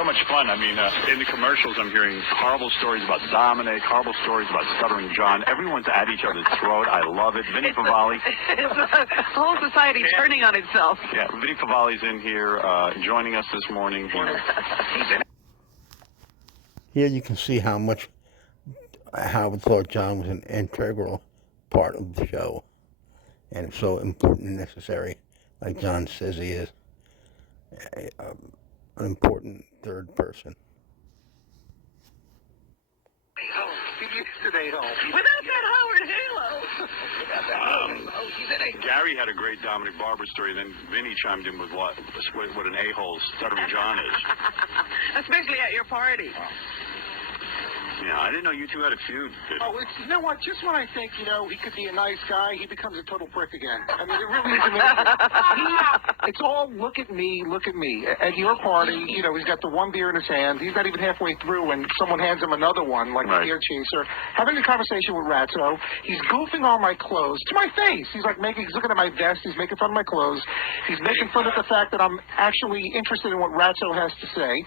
so much fun. I mean, in the commercials, I'm hearing horrible stories about Dominic, horrible stories about Stuttering John. Everyone's at each other's throat. I love it. Vinny Favale. It's the whole society turning on itself. Yeah, Vinny Favale's in here joining us this morning. Here you can see how much Howard thought John was an integral part of the show, and so important and necessary, like John says he is, an important third person. Without that Howard halo. Gary had a great Dominic Barber story, then Vinny chimed in with what an a-hole Stuttering John is. Especially at your party. Yeah, I didn't know you two had a feud. Oh, you know what? Just when I think, he could be a nice guy, he becomes a total prick again. I mean, it really is amazing. It's all, look at me. At your party, he's got the one beer in his hand. He's not even halfway through when someone hands him another one, like a beer chaser. Having a conversation with Ratso. He's goofing on my clothes to my face. He's looking at my vest. He's making fun of my clothes. He's making fun of the fact that I'm actually interested in what Ratso has to say.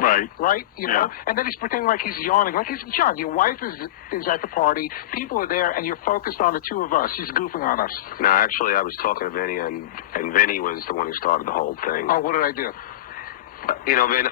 Right. Yeah. And then he's pretending like he's yawning. Like, John, your wife is at the party. People are there, and you're focused on the two of us. She's goofing on us. No, actually, I was talking to Vinny, and Vinny was the one who started the whole thing. Oh, what did I do? Vin...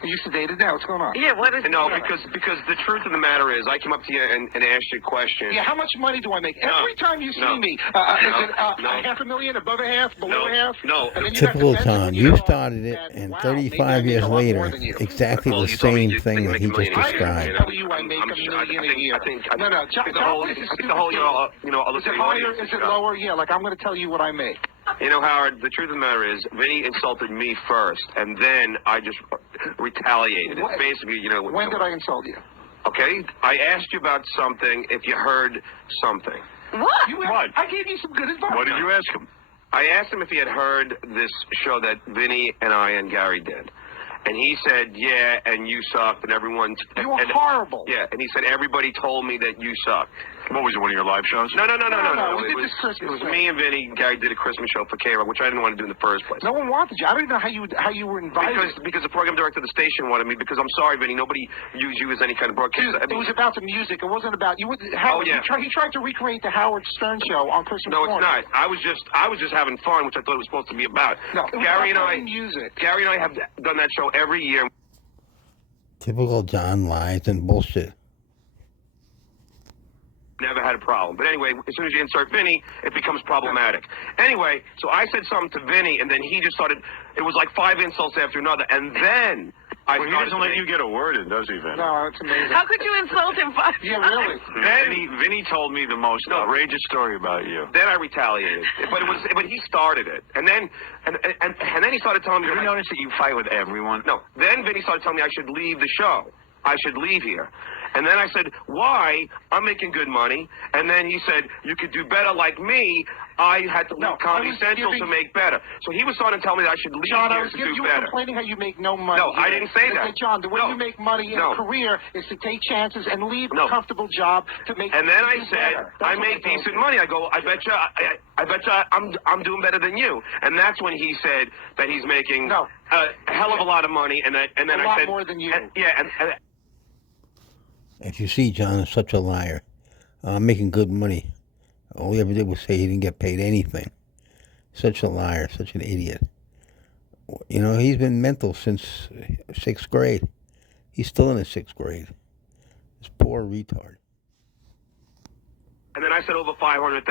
Are you sedated now? What's going on? Yeah, what is it? No, because the truth of the matter is, I came up to you and asked you a question. Yeah, how much money do I make? Every time you see me, is it $500,000, above a half, below a half? No. Typical John. You started it, and 35 years later, exactly the same thing that he just described. I tell you I make $1 million a year. No, John, this is higher? Is it lower? Yeah, like I'm going to tell you what I make. Howard, the truth of the matter is, Vinny insulted me first, and then I just retaliated. It's basically, When did I insult you? Okay? I asked you about something, if you heard something. What? I gave you some good advice. What did you ask him? I asked him if he had heard this show that Vinny and I and Gary did. And he said, yeah, and you sucked, and everyone... You were horrible. Yeah, and he said, everybody told me that you sucked. What was it, one of your live shows? No. We did It this Christmas was thing. me and Vinny. Gary did a Christmas show for K-Rock, which I didn't want to do in the first place. No one wanted you. I don't even know how you were invited. Because the program director of the station wanted me. Because I'm sorry, Vinny, nobody used you as any kind of broadcaster. It was about the music. It wasn't about you. Howard, he tried to recreate the Howard Stern show on Christmas morning. No, it's not. I was just having fun, which I thought it was supposed to be about. No, it was Gary about and I. Music. Gary and I have done that show every year. Typical John lies and bullshit. Never had a problem. But anyway, as soon as you insert Vinny, it becomes problematic. Anyway, so I said something to Vinny, and then he just started, it was like 5 insults after another, and then he doesn't let you get a word in, does he, Vinny? No, it's amazing. How could you insult him? Yeah, really. Vinny told me the most outrageous story about you. Then I retaliated, but he started it, and then he started telling me. Have you noticed that you fight with everyone? No. Then Vinny started telling me I should leave the show. I should leave here. And then I said, why? I'm making good money. And then he said, you could do better like me. I had to leave Comedy Central to make better. So he was starting to tell me that I should leave John, here to do you better. were complaining how you make no money. No, I didn't say that. Okay, John, the way you make money in a career is to take chances and leave a comfortable job to make. And then I said, I make decent money. I go, I bet you I'm doing better than you. And that's when he said that he's making a hell of a lot of money. And then I said, more than you. As you see, John is such a liar. Making good money. All he ever did was say he didn't get paid anything. Such a liar, such an idiot. He's been mental since 6th grade. He's still in the 6th grade. This poor retard. And then I said over 500,000,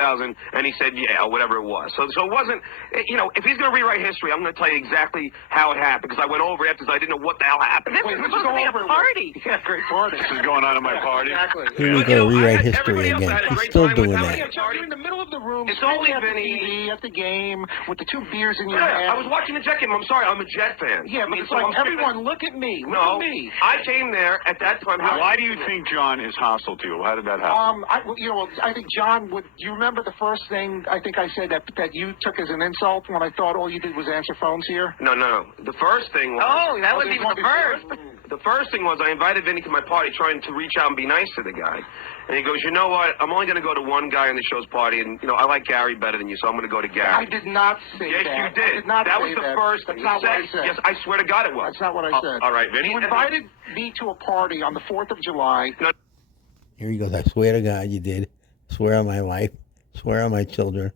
and he said, yeah, or whatever it was. So it wasn't, if he's going to rewrite history, I'm going to tell you exactly how it happened, because I went over after, I didn't know what the hell happened. This was supposed to be a party. Yeah, great party. This is going on at my party. Exactly. Here we go, rewrite history again. He's still doing that. You're in the middle of the room, it's only at Vinny. the TV, at the game, with the 2 beers in your hand. I was watching the Jet game. I'm sorry, I'm a Jet fan. Yeah, but it's like, everyone, look at me. Look at me. I came there at that time. Why do you think John is hostile to you? How did that happen? I think John would. You remember the first thing I think I said that you took as an insult when I thought all you did was answer phones here? No. The first thing was... Oh, that was even the first. the first thing was I invited Vinny to my party trying to reach out and be nice to the guy. And he goes, you know what? I'm only going to go to one guy in the show's party, and, I like Gary better than you, so I'm going to go to Gary. I did not say yes, that. Yes, you did. I did not that say was the that. first That's not what I said. Yes, I swear to God it was. That's not what I said. All right, Vinny. You invited me to a party on the 4th of July. No. Here he goes, I swear to God you did. Swear on my life. Swear on my children.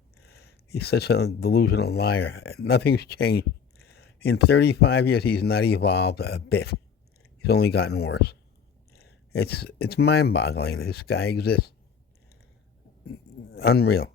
He's such a delusional liar. Nothing's changed. In 35 years, he's not evolved a bit. He's only gotten worse. It's mind-boggling that this guy exists. Unreal.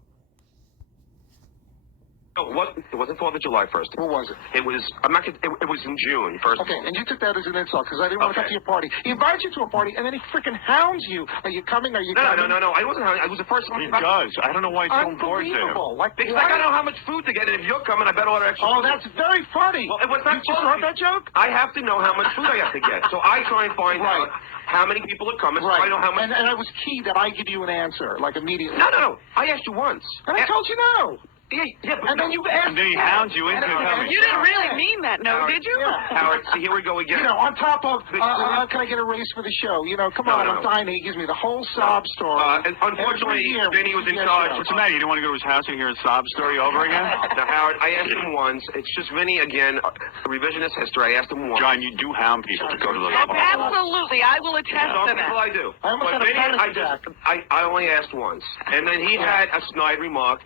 It wasn't 4th of July first. What was it? It was. I'm not. It was in June. First. Okay, and you took that as an insult because I didn't want to come to your party. He invites you to a party and then he freaking hounds you. Are you coming? Are you coming? No. I wasn't. I was the first one. He does. I don't know why it's so important to him. Unbelievable. Like, because I don't know how much food to get, and if you're coming, I better order extra. Oh, that's very funny. Well, it was not you just heard that joke? I have to know how much food I have to get, so I try and find out how many people are coming. So I know how much. And it was key that I give you an answer, like immediately. No. I asked you once. And I told you no. Yeah, but and then you asked. And then he hounds you into coming. You didn't really mean that, no, did you? Yeah. Howard, see, here we go again. On top of, can I get a raise for the show? Come on, I'm dying. He gives me the whole sob story. And unfortunately, Vinny was in charge. What's the matter? You didn't want to go to his house and hear a sob story over again? Now, Howard, I asked him once. It's just Vinny again. Revisionist history. I asked him once. John, you do hound people to go to the bar. Absolutely, I will attest Some to people that. I do. I almost But had a Vinny, panic attack. I only asked once, and then he had a snide remark.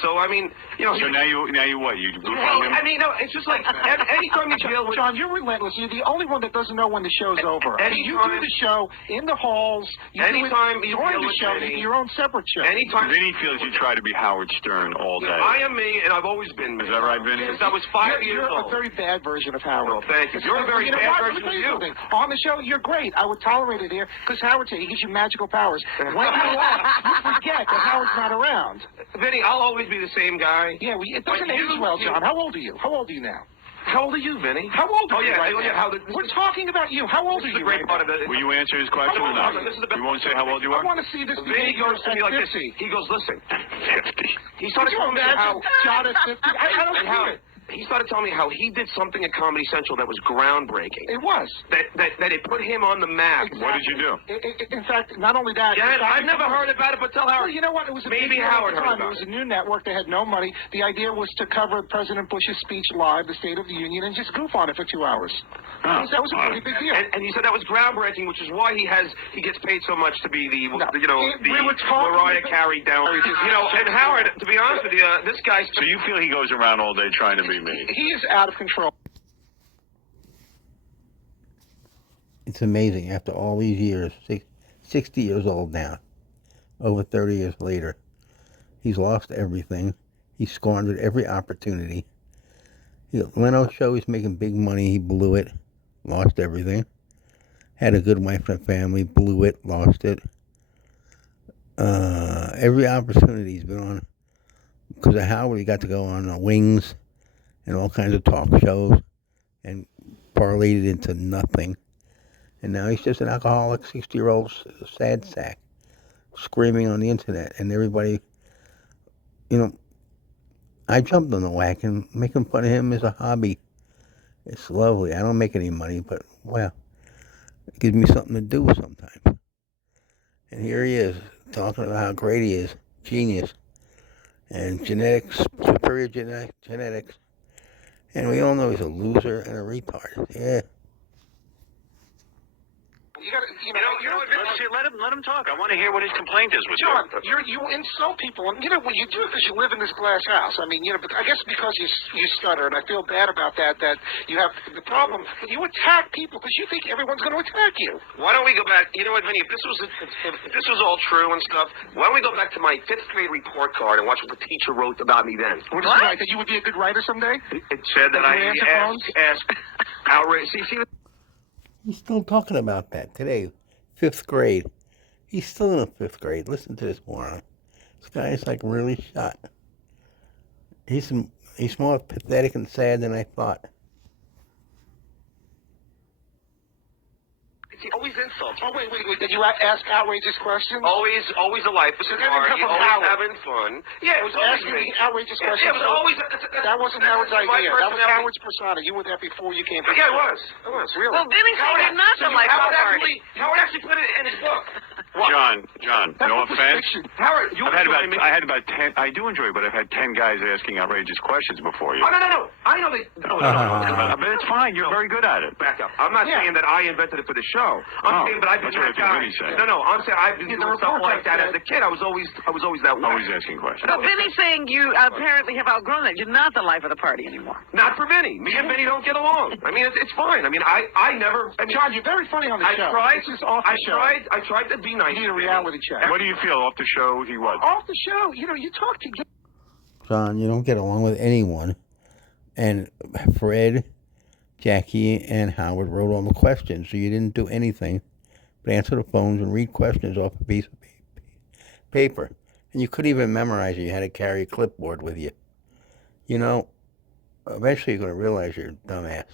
So I mean, So now you what? You goof on him? I mean, no, it's just like anytime you deal with. John, you're relentless. You're the only one that doesn't know when the show's over. You do the show in the halls. Anytime you during deal the with show, Vinny, your own separate show. Anytime Vinny feels you try to be Howard Stern all day. I am me, and I've always been me. Is that right, Vinny? Since I was 5 years You're old. a very bad version of Howard. Well, thank you. You're a very bad version of you. On the show, you're great. I would tolerate it here because Howard said he gives you magical powers. When you're off, you forget that Howard's not around. Vinny, I'll always be the same guy. Yeah, it doesn't age well, John. How old are you? How old are you now? How old are you, Vinny? How old are you right now? Yeah, We're talking about you. How old are you? The great part of it. Will you answer his question or not? You won't say how old you are? I want to see this. Vinny goes to me like this. He goes, listen. 50. He started telling me how John is 50. I don't see it. He started telling me how he did something at Comedy Central that was groundbreaking. It was. That it put him on the map. Exactly. What did you do? In fact, not only that. Yeah, I've never heard about it, but tell Howard. Well, you know what? It was maybe Howard heard about it. It was a new network. They had no money. The idea was to cover President Bush's speech live, the State of the Union, and just goof on it for 2 hours. That was a pretty big deal. And he said that was groundbreaking, which is why he gets paid so much to be the Mariah Carey down. And Howard, to be honest with you, this guy. So you feel he goes around all day trying to be me? He is out of control. It's amazing. After all these years, 60 years old now, over 30 years later, he's lost everything. He squandered every opportunity. Leno's show, he's making big money. He blew it, lost everything. Had a good wife and family, blew it, lost it. Every opportunity he's been on, because of Howard, he got to go on Wings and all kinds of talk shows and parlayed it into nothing. And now he's just an alcoholic, 60-year-old sad sack, screaming on the internet. And everybody, I jumped on the wagon. Making fun of him is a hobby. It's lovely. I don't make any money, but, well, it gives me something to do sometimes. And here he is, talking about how great he is, genius, and genetics, superior genetics. And we all know he's a loser and a retard. Yeah. You got to, Let him talk. I want to hear what his complaint is with John, you. you insult people, and you do it because you live in this glass house. I mean, but I guess because you stutter, and I feel bad about that you have the problem. But you attack people because you think everyone's going to attack you. Why don't we go back? You know what, Vinny? If this was all true and stuff, why don't we go back to my 5th grade report card and watch what the teacher wrote about me then? What does it write? That you would be a good writer someday? It said that I asked outrage. See. He's still talking about that today. 5th grade. He's still in the 5th grade. Listen to this moron. This guy is like really shot. He's more pathetic and sad than I thought. He always insults. Oh, wait. Did you ask outrageous questions? Always a life of So that didn't come party, from always Howard. having fun. Yeah, it was always Asking me. the outrageous Yeah, questions. it was always. That wasn't Howard's my idea. That was personality. Howard's persona. You were there before you came. Yeah, it was. Really? Well, Vinny said you're not the life of the party. Howard actually put it in his book. John, That's no what was offense. fiction. Howard, you I had about 10. I do enjoy it, but I've had 10 guys asking outrageous questions before you. Oh, no. I know they. No. But it's fine. You're very good at it. Back up. I'm not saying that I invented it for the show. I'm saying, but I've been that's what that I guy. think Vinny said. No. I'm saying I've been the doing stuff report like that said- as a kid. I was always that way. Always asking questions. But Vinny's saying you apparently have outgrown that. You're not the life of the party anymore. Not for Vinny. Me and Vinny don't get along. I mean, it's fine. I mean, I never. I mean, John, you're very funny on the show. tried. This is off the show. I tried to be nice. You need a reality check. What do you feel off the show? He was. Off the show, you talk to. John, you don't get along with anyone. And Fred, Jackie, and Howard wrote all the questions, so you didn't do anything but answer the phones and read questions off a piece of paper. And you couldn't even memorize it. You had to carry a clipboard with you. Eventually you're going to realize you're a dumbass.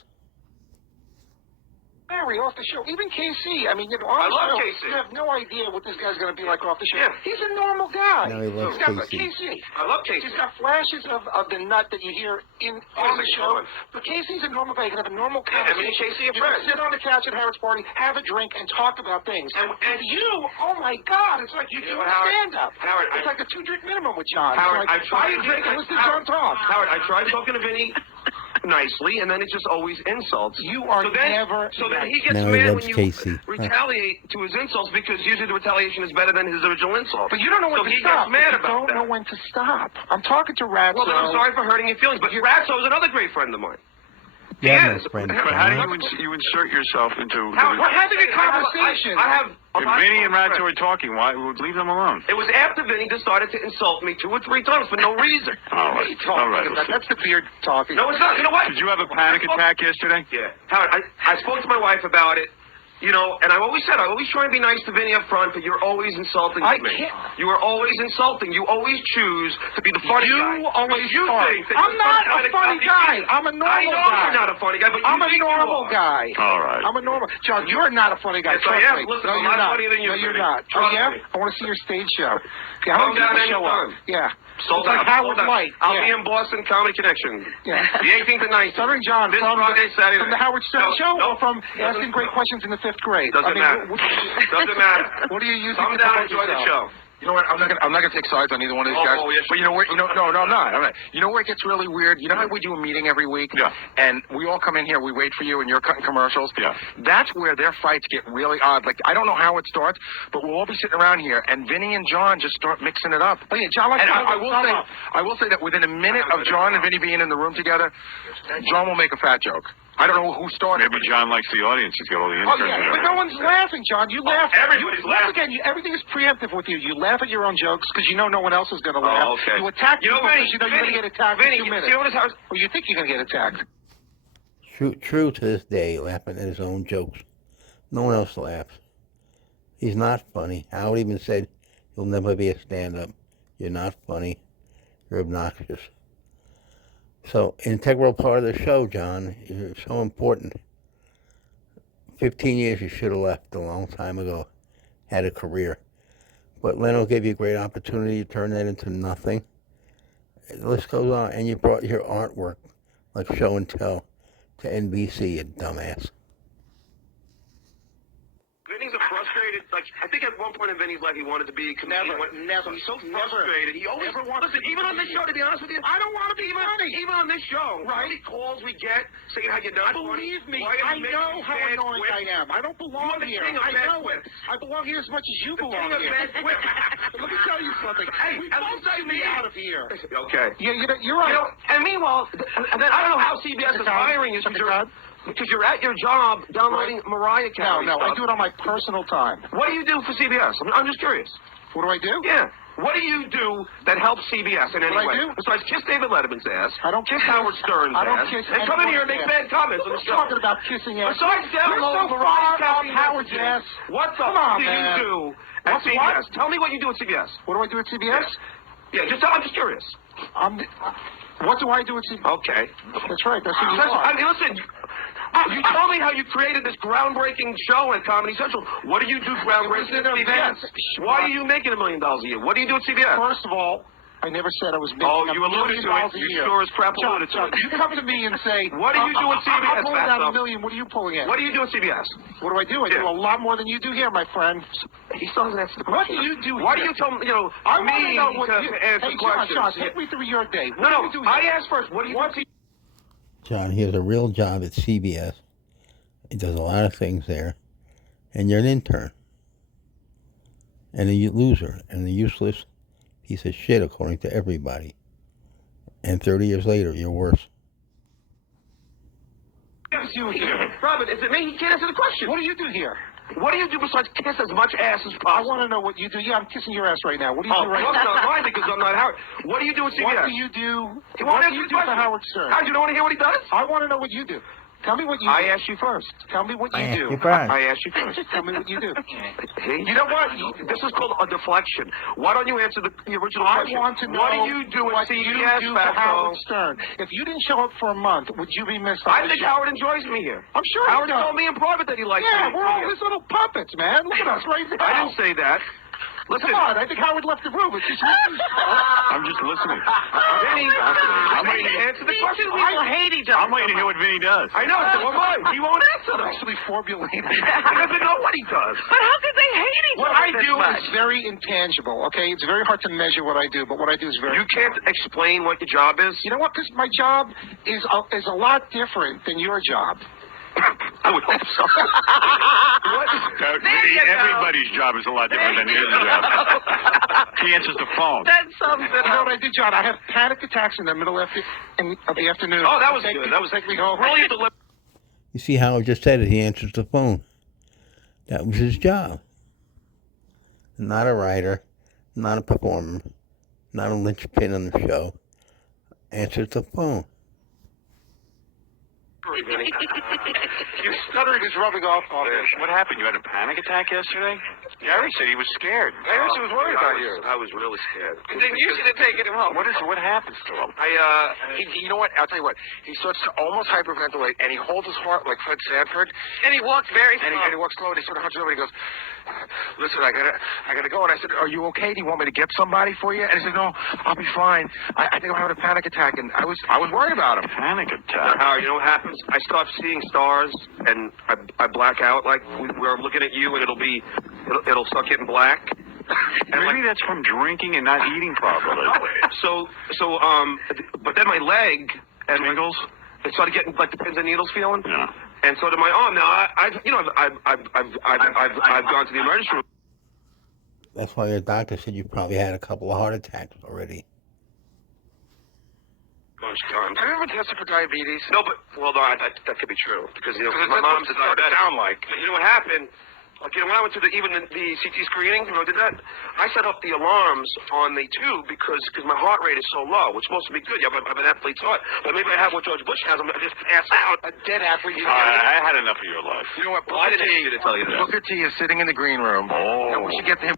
Barry off the show. Even KC. I mean, on I the love show, KC. you have no idea what this guy's going to be like off the show. Yeah. He's a normal guy. No, he loves He's got KC. I love Casey. He's got flashes of the nut that you hear on the show. But Casey's a normal guy. You can have a normal I conversation. mean, Casey, a You friend. can sit on the couch at Howard's party, have a drink, and talk about things. And you, oh my God, it's like you do Howard, stand-up. Howard, It's like a 2-drink minimum with John. Howard, it's I like, tried buy a drink and listen to John talk. Howard, I tried talking to Vinny nicely, and then it just always insults. You are never So then he nice. gets Now he mad loves when you Casey. retaliate to his insults because usually the retaliation is better than his original insult. But you don't know when so to he stop. gets mad You about don't that. know when to stop. I'm talking to Ratso. Well, then I'm sorry for hurting your feelings, but Ratso is another great friend of mine. You have Yes. no friend, But how do John. you insert yourself into... Howard, We're having a conversation. I have a If lot of Vinny and friends. Ratso are talking, why would leave them alone? It was after Vinny decided to insult me 2 or 3 times for no reason. All right. All right. That's the beard talking. No, it's not. You know what? Did you have a panic attack yesterday? Yeah. Howard, I spoke to my wife about it, and I always said, I always try and be nice to Vinny up front, but you're always insulting I me. can't. You are always insulting. You always choose to be the funny guy. You always you are. think that I'm you're not some a kind of funny guy. guy. I'm a normal I know guy. you're not a funny guy, but I'm you a think normal you are. guy. All right. I'm a normal. John, you're not a funny guy. Yes, I Trust am. me. Listen, no, I'm you're not not. funnier than you, No, you're Vinny. not. Trust Oh, yeah? me. I want to see your stage show. Yeah, how Come many down people show up? anytime. Yeah. Sold It's like out. Howard Sold out. Light. I'll Yeah. be in Boston Comedy Connection. Yeah. The 18th and 19th. Stuttering John This from Friday, Saturday. the Howard Stern No, Show no. or from asking great questions in the 5th grade? Doesn't matter. Doesn't matter. What are you using Come to down promote and enjoy the yourself? show. You know what? I'm not gonna take sides on either one of these guys. Oh, yes. But you know where? No, I'm not. You know where it gets really weird? You know how we do a meeting every week? Yeah. And we all come in here, we wait for you, and you're cutting commercials. Yeah. That's where their fights get really odd. Like I don't know how it starts, but we'll all be sitting around here, and Vinny and John just start mixing it up. Oh, yeah, John likes And to I will say that within a minute of John and Vinny being in the room together, John will make a fat joke. I don't know who started. Maybe John likes the audience. He's got all the Oh, interns. yeah, but no one's laughing, John. You laugh. everybody's Once laughing. again, everything is preemptive with you. You laugh at your own jokes because you know no one else is going to laugh. Oh, okay. You attack You know, people Vinny, because you know you're going to get attacked Vinny, in 2 minutes. you know what is Well, you think you're going to get attacked. True to this day, laughing at his own jokes. No one else laughs. He's not funny. Howard even said, "You'll never be a stand-up. You're not funny. You're obnoxious." So, integral part of the show, John. You're so important. 15 years you should have left a long time ago. Had a career. But Leno gave you a great opportunity to turn that into nothing. The list goes on. And you brought your artwork, like show and tell, to NBC, you dumbass. Vinny's a frustrated, I think at one point in Vinny's life he wanted to be a comedian. Never. He's so frustrated. He always listen, even on this show, to be honest with you, I don't want to be funny. even on this show, how many calls we get saying how you're not funny. Believe me, Why are I you know making how bad annoying quips? I am. I don't belong You're the here. king of I bad know it. quips. I belong here as much as you The belong king of here. bad quips. Let me tell you something. Hey, we and both listen to me me. out of here. Okay. Yeah, you're right. And meanwhile, and then I don't know how CBS is hiring you because you're at your job downloading Mariah Carey No, stuff. I do it on my personal time. What do you do for CBS? I'm just curious. What do I do? Yeah. What do you do that helps CBS in any What I way? do? Besides kiss David Letterman's ass, I don't kiss kiss Howard Stern's I don't ass, kiss and come in here and make anyone's bad comments on the Who's show. talking about kissing ass? Besides You're download so Mariah far Carey off Howard's messages, ass. what the Come on, fuck do you man. do at What's CBS? what? Tell me what you do at CBS. What do I do at CBS? Yeah, I'm just curious. What do I do at CBS? Okay. That's right. That's what you are. I mean, listen. You told me how you created this groundbreaking show at Comedy Central. What do you do groundbreaking at CBS? Why are you making $1 million a year? What do you do at CBS? First of all, I never said I was making Oh, $1 you alluded million to it. a You year. sure as crap John, alluded to John, it. you come to me and say, What do you do at CBS, I'm pulling out Fatso? $1 million. What are you pulling at? What do you do at CBS? What do I do? I do a lot more than you do here, my friend. He still hasn't answered the What question. do you do Why here? do you tell me, you know, I want to me know what to you... answer Hey, questions? John, take me through your day. What No, do you do here? I asked first. What do you do? John, he has a real job at CBS. He does a lot of things there. And you're an intern. And a loser. And a useless piece of shit, according to everybody. And 30 years later, you're worse. What do you do here? Robin, is it me? He can't answer the question. What do you do here? What do you do besides kiss as much ass as I possible? want to know what you do. Yeah, I'm kissing your ass right now. What do you Oh, do right well, now? it's not mine because I'm not Howard. What do you do at CBS? What do you do? You What won't do answer you the do for question. Howard Stern? Howard, you don't want to hear what he does? I want to know what you do. Tell me what you do. I asked you first. Tell me what you do. I asked you first. Tell me what you do. You know what? This is called a deflection. Why don't you answer the original I question? want to know What do you do what at you CBS, do for Fatso? Howard Stern. If you didn't show up for a month, would you be missed? I think Howard enjoys me here. I'm sure Howard he does. told me in private that he likes Yeah, me. we're all his little puppets, man. Look at us right now. I didn't say that. Listen. Come on, I think Howard left the room. It's just I'm just listening. Vinny, I'm waiting to answer the question. People hate each other. I'm waiting to hear what Vinny does. I know, so am I. He won't answer them. actually formulated. He doesn't know what he does. But how could they hate each What other I this do much? is very intangible, okay? It's very hard to measure what I do, but what I do is very... You can't explain what your job is? You know what? Because my job is a lot different than your job. I would hope so. What? Vinny, everybody's job is a lot different than his job. He answers the phone. That sums it You know up. what I do, John? I have panic attacks in the middle of the afternoon. Oh, that was Take good. me- That was take me home. brilliant delivery. You see how I just said it? He answers the phone. That was his job. Not a writer, not a performer, not a linchpin on the show. Answers the phone. Your stuttering is rubbing off on me. What happened? You had a panic attack yesterday? Gary said he was scared. Gary was worried about you. I was really scared. Then you should have taken him home. What happens to him? You know what? I'll tell you what. He starts to almost hyperventilate, and he holds his heart like Fred Sanford, And he walks very and slow. he walks slow, and he sort of hunches over, and he goes, "Listen, I gotta go." And I said, "Are you okay? Do you want me to get somebody for you?" And he said, "No, I'll be fine. I think I'm having a panic attack." And I was worried about him. Panic attack. Howard, you know what happens? I start seeing stars, and I black out. Like we're looking at you, and it'll start getting black. And Maybe that's from drinking and not eating properly. But then my leg and Tingles? it started getting like the pins and needles feeling. Yeah. And so did my arm. Now I've gone to the emergency room. That's why your doctor said you probably had a couple of heart attacks already. Bunch of times. Have you ever tested for diabetes? No, but well, no, that could be true because my That's mom's what it started to diabetic. sound like. But you know what happened? Like, when I went to the CT screening, I did that. I set up the alarms on the tube because my heart rate is so low. It's supposed to be good. Yeah, I'm an athlete's heart. But maybe I have what George Bush has. I just pass out. A dead athlete. I had enough of your life. You know what? Well, I didn't need you to tell you that. Booker T is sitting in the green room. Oh. And we should get to him.